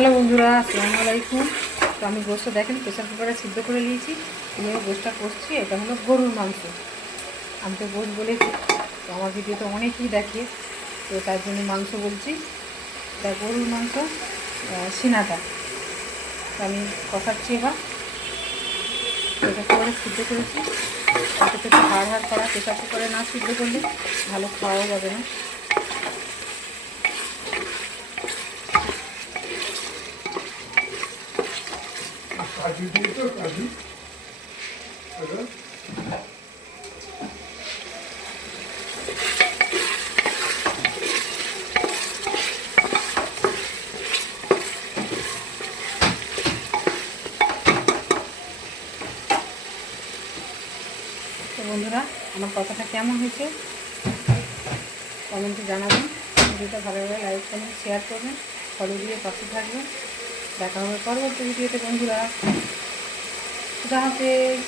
Hello বন্ধুরা, আসসালামু আলাইকুম। তো আমি গোশটা দেখেন প্রেসার কুকারে সিদ্ধ করে নিয়েছি। এবার গোশটা কষছি। এটা হলো গরুর মাংস। আমি তো গোশ বলেছি, তো আমার ভিডিওতে অনেকেই দেখে, তো তার জন্য মাংস বলছি। এটা গরুর মাংস, সিনাটা। তো আমি কষাচ্ছি। এবার প্রেসার কুকারে সিদ্ধ করেছি। এটা একটু হাড় করা, প্রেসার কুকারে না সিদ্ধ করলে ভালো খাওয়া যাবে না। কাজু দিয়ে তো কাজু তো বন্ধুরা, আমার কথাটা কেমন হয়েছে কমেন্টে জানাবেন। ভিডিওটা ভালো লাগলে লাইক কমেন্ট শেয়ার করবেন, ফলো দিয়ে পাশে থাকবেন। দেখা হবে পরবর্তী ভিডিওতে বন্ধুরা। খুদা হাফেজ।